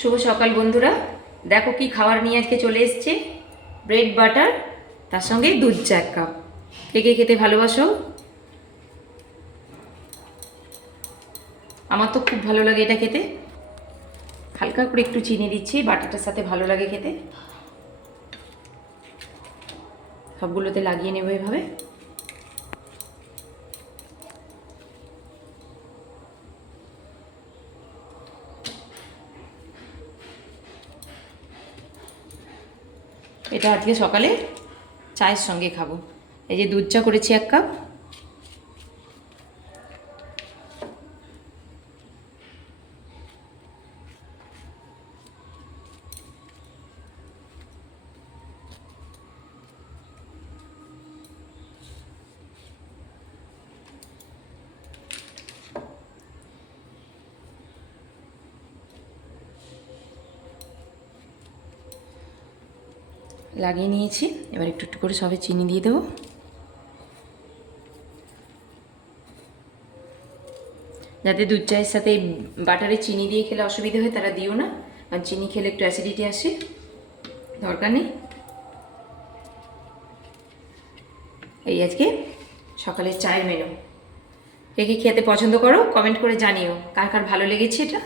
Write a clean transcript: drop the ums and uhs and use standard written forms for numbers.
শুভ সকাল বন্ধুরা, দেখো কি খাবার নিয়ে আজকে চলে এসছে। ব্রেড বাটার, তার সঙ্গে দুধ চা 1 কাপ। কে কে খেতে ভালোবাসো? আমার তো খুব ভালো লাগে এটা খেতে। হালকা করে একটু চিনি দিচ্ছি, বাটারটার সাথে ভালো লাগে খেতে। সবগুলোতে লাগিয়ে নেবো এভাবে। এটা আজকে সকালে চায়ের সঙ্গে খাবো। এই যে দুধ চা করেছি 1 কাপ। লাগিয়ে নিয়েছি, এবার একটু একটু করে সবে চিনি দিয়ে দেবো। যাতে দুধ চায়ের সাথে বাটারে চিনি দিয়ে খেলে অসুবিধা হয় তারা দিও না, কারণ চিনি খেলে একটু অ্যাসিডিটি আসে, দরকার নেই। এই আজকে সকালের চায়ের মেনু। কে কে খেতে পছন্দ করো কমেন্ট করে জানিও, কার কার ভালো লেগেছে এটা।